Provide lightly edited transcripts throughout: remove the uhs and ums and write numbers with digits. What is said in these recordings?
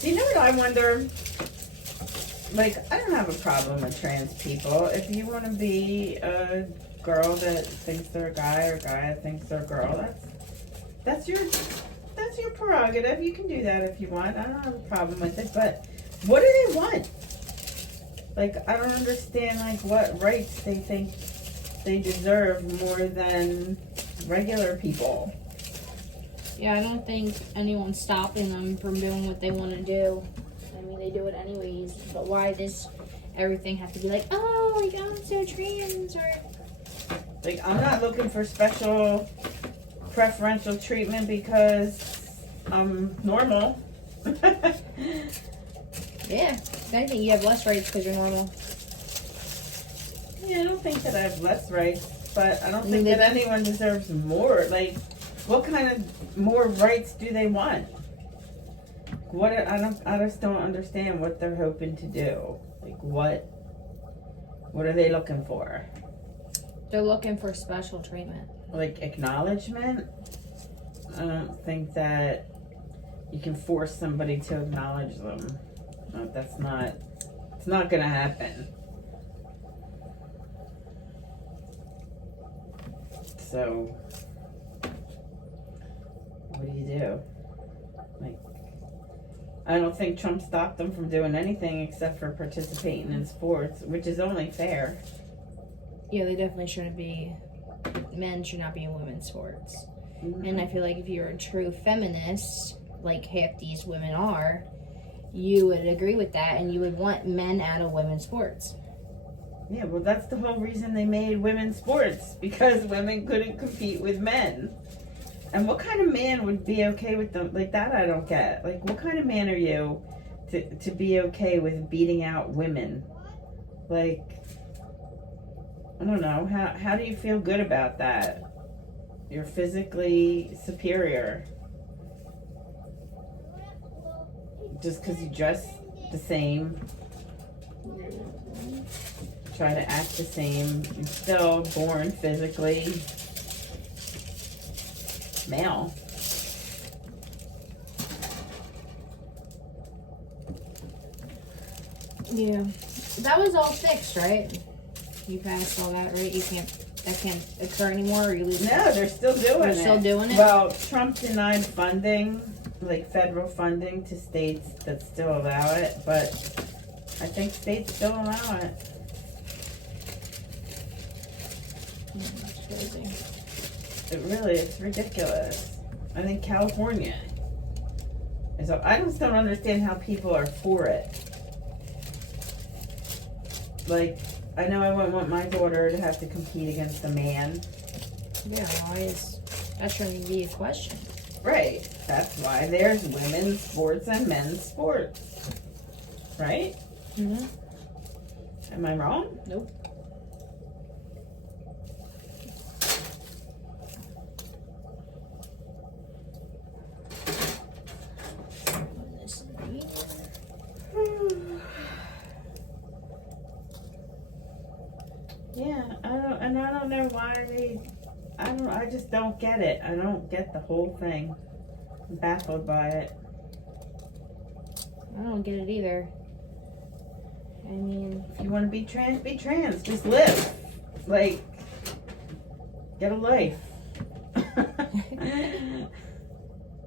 So you know what I wonder? Like, I don't have a problem with trans people. If you want to be a girl that thinks they're a guy or a guy that thinks they're a girl, that's your prerogative. You can do that if you want. I don't have a problem with it. But what do they want? Like, I don't understand, like, what rights they think they deserve more than regular people. Yeah, I don't think anyone's stopping them from doing what they want to do. I mean, they do it anyways. But why does everything have to be like, oh, like, I'm so trans, or... Like, I'm not looking for special preferential treatment because I'm normal. Yeah, I think you have less rights because you're normal. Yeah, I don't think that I have less rights, but I don't think that anyone deserves more. Like, what kind of more rights do they want? I just don't understand what they're hoping to do. Like, what are they looking for? They're looking for special treatment. Like, acknowledgement? I don't think that you can force somebody to acknowledge them. No, it's not gonna happen. So, what do you do? Like, I don't think Trump stopped them from doing anything except for participating in sports, which is only fair. Yeah, they definitely shouldn't be. Men should not be in women's sports. Mm-hmm. And I feel like if you're a true feminist, like half these women are, you would agree with that and you would want men out of women's sports. Yeah, well, that's the whole reason they made women's sports, because women couldn't compete with men. And what kind of man would be okay with them? Like, that I don't get. Like, what kind of man are you to be okay with beating out women? Like, I don't know. How do you feel good about that? You're physically superior. Just because you dress the same, try to act the same, you're still born physically male. Yeah. That was all fixed, right? You passed all that, right? That can't occur anymore, or you lose. No, they're still doing it. They're still doing it? Well, Trump denied funding, like federal funding to states that still allow it, but I think states still allow it. That's crazy. It's ridiculous. I think California is. I just don't understand how people are for it. Like, I know I wouldn't want my daughter to have to compete against a man. Yeah, that shouldn't be a question. Right. That's why there's women's sports and men's sports. Right? Mm-hmm. Am I wrong? Nope. Yeah, I don't know why I just don't get it. I don't get the whole thing. I'm baffled by it. I don't get it either. I mean, if you want to be trans, be trans. Just live. Like, get a life.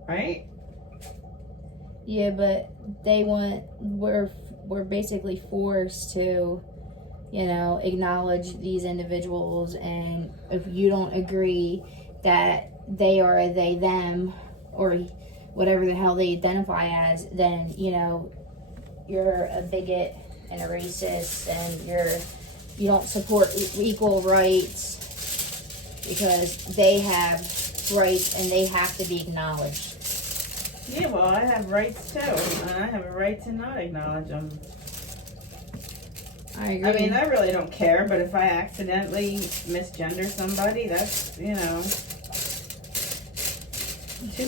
Right? Yeah, but we're basically forced to, acknowledge these individuals, and if you don't agree that they are they, them, or whatever the hell they identify as, then, you're a bigot and a racist, and you don't support equal rights, because they have rights and they have to be acknowledged. Yeah, well, I have rights too, and I have a right to not acknowledge them. I agree. I mean, I really don't care, but if I accidentally misgender somebody, that's, too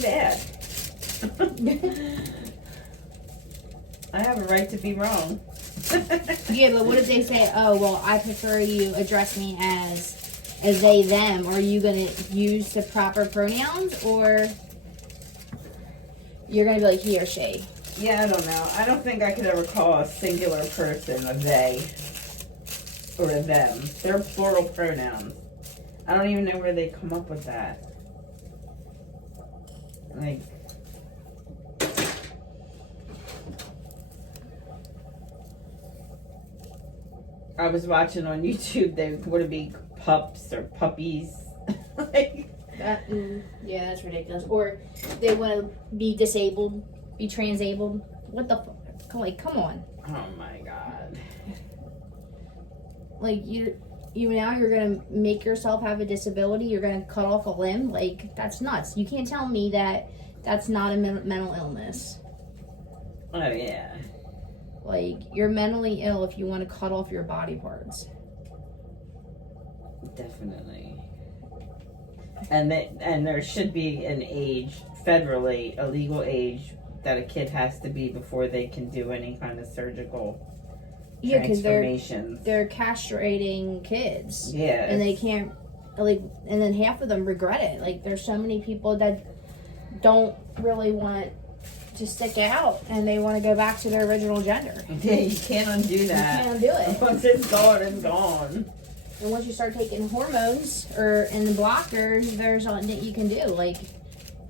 bad. I have a right to be wrong. Yeah, but what if they say, oh, well, I prefer you address me as they, them? Are you going to use the proper pronouns, or... You're gonna be like he or she. Yeah, I don't know. I don't think I could ever call a singular person a they or a them. They're plural pronouns. I don't even know where they come up with that. Like, I was watching on YouTube, they would it be pups or puppies? Like, That, yeah, that's ridiculous. Or they want to be disabled, be transabled. What the fuck? Like, come on. oh my god. Like, you now you're gonna make yourself have a disability. You're gonna cut off a limb. Like, that's nuts. You can't tell me that that's not a mental illness. Oh yeah. Like, you're mentally ill if you want to cut off your body parts. Definitely. And there should be an age, federally, a legal age that a kid has to be before they can do any kind of surgical Yeah, because transformations. they're castrating kids. Yeah. And they can't, like, and then half of them regret it. Like, there's so many people that don't really want to stick out and they want to go back to their original gender. Yeah, you can't undo that. You can't do it. Once it's gone, it's gone. And once you start taking hormones and the blockers, there's nothing that you can do. Like,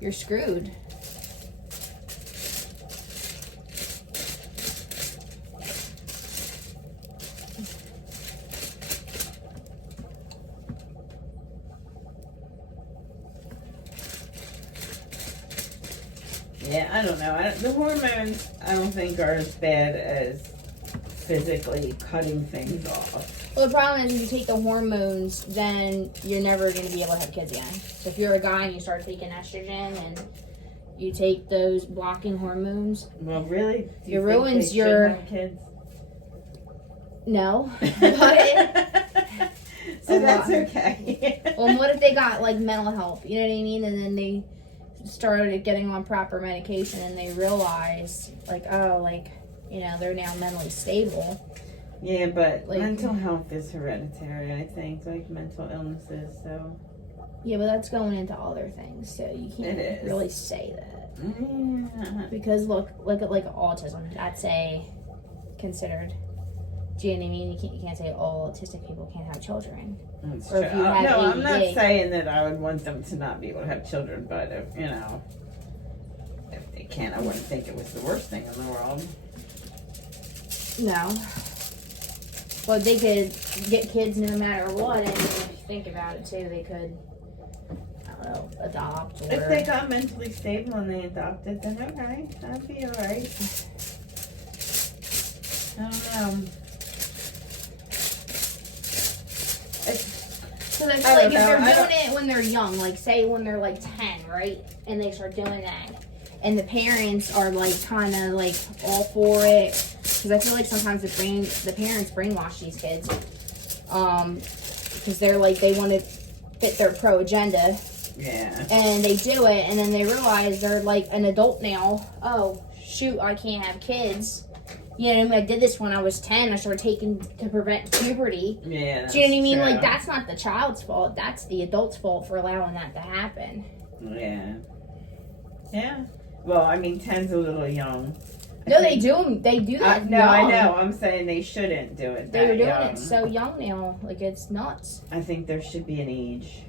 you're screwed. Yeah, I don't know. The hormones, I don't think are as bad as physically cutting things off. Well, the problem is if you take the hormones, then you're never going to be able to have kids again. So if you're a guy and you start taking estrogen and you take those blocking hormones, Well, really? Do you It think ruins they should your- have kids? no. But, So that's okay. well, what if they got, like, mental health? You know what I mean? And then they started getting on proper medication and they realized, like, oh, like, you know, they're now mentally stable. Yeah, but Like- mental health is hereditary, I think, like mental illnesses, so. Yeah, but that's going into other things, so you can't It is. really say that. Yeah. Because look at like autism. That's considered. Do you know what I mean? You can't say all autistic people can't have children. That's Or true. if you have No, I'm not ADD. saying that I would want them to not be able to have children, but if, you know, if they can't, I wouldn't think it was the worst thing in the world. No. But they could get kids no matter what, and if you think about it too, they could, I don't know, adopt or. If they got mentally stable and they adopted, then okay, that'd be alright. I don't know. Because I feel I like don't if they're know. I doing it when they're young, like say when they're like 10, right? And they start doing that. And the parents are like kind of like all for it. Because I feel like sometimes the parents brainwash these kids. Because they're like, they want to fit their pro agenda. Yeah. And they do it. And then they realize they're like an adult now. Oh, shoot, I can't have kids. You know what I mean? I did this when I was 10. I started taking to prevent puberty. Yeah. Do you know what I mean? true. Like, that's not the child's fault. That's the adult's fault for allowing that to happen. Yeah. Yeah. Well, I mean, 10's a little young. No, they do. They do that. No, I young. know. I'm saying they shouldn't do it. They were that doing young. it so young now. Like, it's nuts. I think there should be an age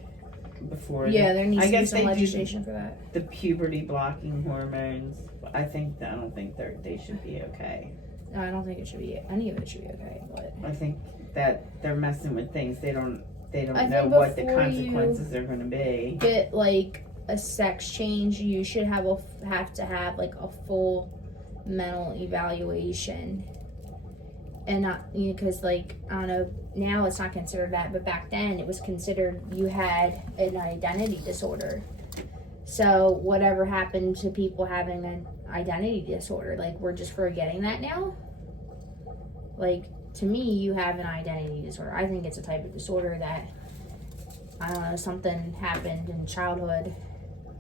before. Yeah, there needs I to be guess some they do legislation for that. the puberty blocking hormones. I don't think they should be okay. No, I don't think it should be. Any of it should be okay. But I think that they're messing with things they don't I know think what the before consequences are going to be. get like a sex change, you should have to have like a full mental evaluation. And not, you know, because like I don't know, now it's not considered that, but back then it was considered you had an identity disorder. So whatever happened to people having an identity disorder, like we're just forgetting that now. Like to me, you have an identity disorder. I think it's a type of disorder that I don't know, something happened in childhood,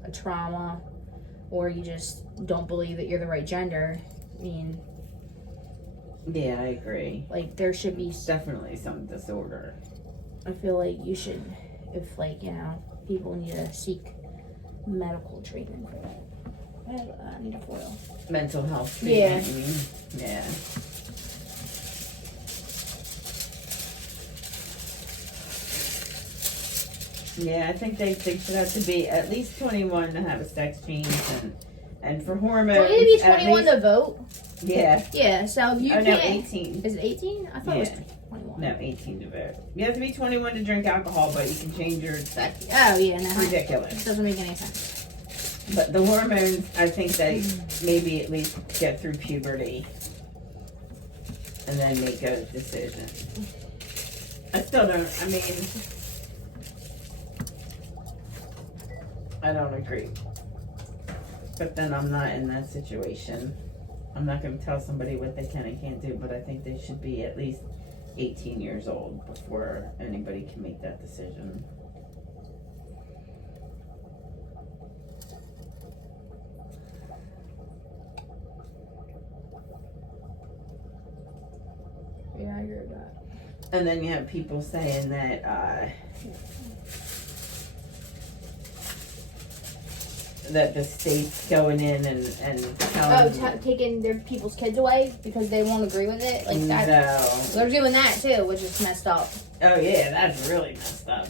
a trauma, or you just don't believe that you're the right gender. I mean, Yeah, I agree. like there should be. It's definitely some disorder. I feel like you should, if like you know, people need to seek medical treatment for that. I need a foil. Mental health Yeah. treatment, you mean? Yeah. Yeah, I think they should have to be at least 21 to have a sex change, and for hormones. Well, you need to be at 21 least- to vote. Yeah. Yeah, so if you Oh, can't. no, 18. Is it 18? I thought it was 21. No, 18 to vote. You have to be 21 to drink alcohol, but you can change your sex. Oh, yeah, no. Ridiculous. Doesn't make any sense. But the hormones, I think they maybe at least get through puberty and then make a decision. I still don't, I mean, I don't agree. But then I'm not in that situation. I'm not going to tell somebody what they can and can't do, but I think they should be at least 18 years old before anybody can make that decision. Yeah, I agree with that. And then you have people saying that that the state's going in and telling Taking their people's kids away because they won't agree with it? Like that? No. They're doing that too, which is messed up. Oh yeah, that's really messed up.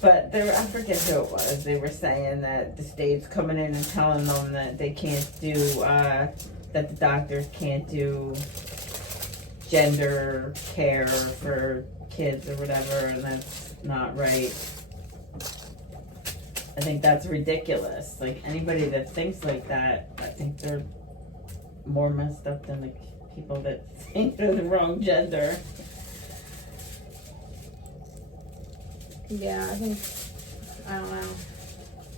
But I forget who it was. They were saying that the state's coming in and telling them that they can't do that the doctors can't do gender care for kids or whatever, and that's not right. I think that's ridiculous. Like, anybody that thinks like that, I think they're more messed up than the people that think they're the wrong gender. Yeah, I don't know.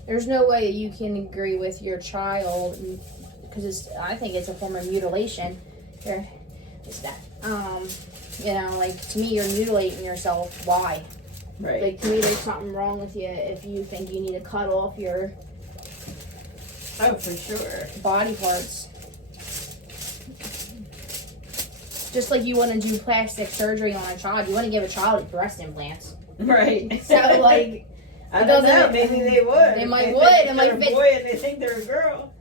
There's no way you can agree with your child because I think it's a form of mutilation. Here, is that? Like, to me, you're mutilating yourself. Why? Right. Like, to me, there's something wrong with you if you think you need to cut off your Oh, for sure. body parts. Just like you want to do plastic surgery on a child, you want to give a child breast implants. Right. So, like, I don't know. Maybe they would. They might If would. think It might they're fit. a boy and they think they're a girl.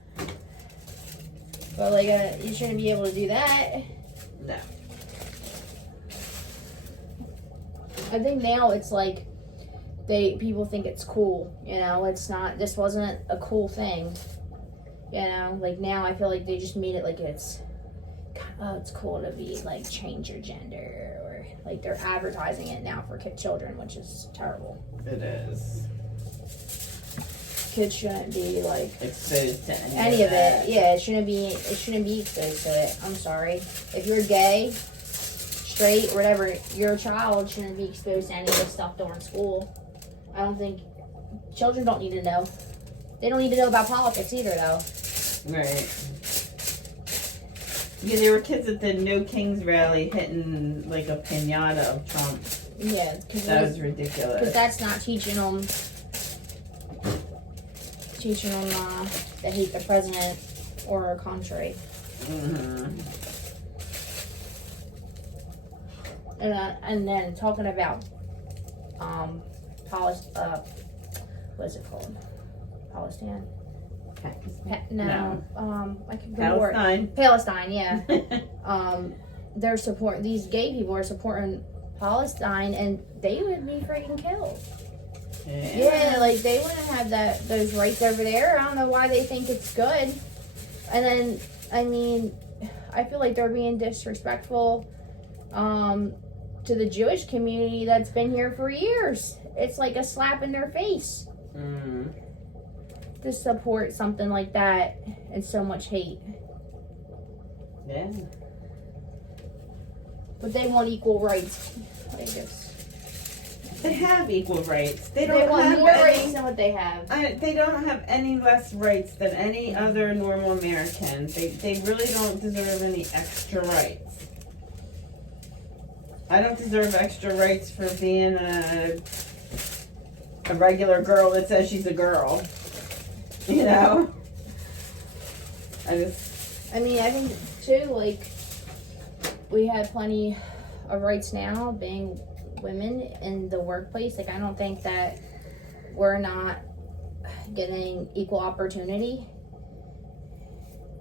but like, you shouldn't be able to do that. No. I think now it's like people think it's cool, it's not, this wasn't a cool thing, like now I feel like they just made it like it's cool to be like change your gender, or like they're advertising it now for children, which is terrible. It is. Kids shouldn't be like Exposed to any of it. Yeah, it shouldn't be exposed to it. I'm sorry. If you're gay, straight, or whatever, your child shouldn't be exposed to any of this stuff during school. I don't think children don't need to know. They don't need to know about politics either, though. Right. Yeah, there were kids at the No Kings rally hitting like a pinata of Trump. Yeah, That was ridiculous. because that's not teaching them to hate the president or our country. Mm-hmm. And then talking about what is it called? Palestine? I can go more. Palestine, yeah. These gay people are supporting Palestine, and they would be freaking killed. Yeah, like they wouldn't have those rights over there. I don't know why they think it's good. And then, I mean, I feel like they're being disrespectful to the Jewish community that's been here for years. It's like a slap in their face to support something like that and so much hate. Yeah. But they want equal rights, I guess. They have equal rights. They They don't want have more any, rights than what they have. they don't have any less rights than any other normal American. They really don't deserve any extra rights. I don't deserve extra rights for being a regular girl that says she's a girl. I mean, I think too, like, we have plenty of rights now being women in the workplace. Like, I don't think that we're not getting equal opportunity.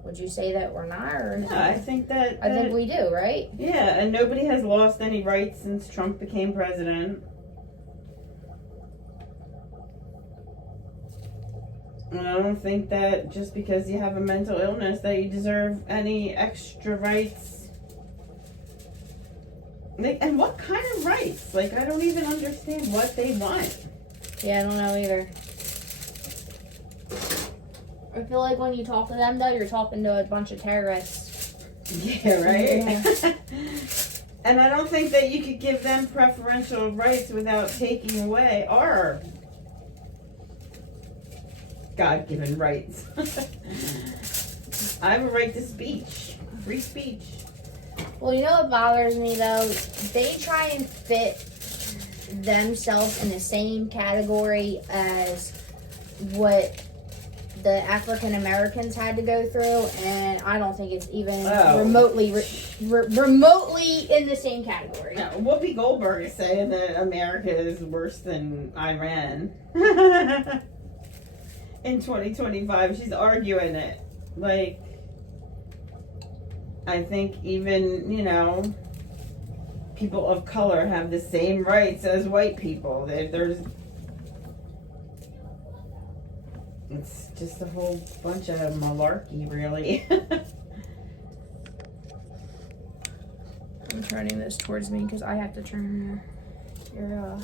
Would you say that we're not? Or No, I think that, I think we do, right? yeah, and nobody has lost any rights since Trump became president. And I don't think that just because you have a mental illness that you deserve any extra rights. Like, and what kind of rights? Like, I don't even understand what they want. Yeah, I don't know either. I feel like when you talk to them, though, you're talking to a bunch of terrorists. Yeah, right? Yeah. And I don't think that you could give them preferential rights without taking away our God-given rights. I have a right to speech. Free speech. Well, you know what bothers me, though? They try and fit themselves in the same category as what the African Americans had to go through, and I don't think it's even remotely in the same category. No, Whoopi Goldberg is saying that America is worse than Iran. In 2025, she's arguing it. Like, I think even, people of color have the same rights as white people. It's just a whole bunch of malarkey, really. I'm turning this towards me because I have to turn your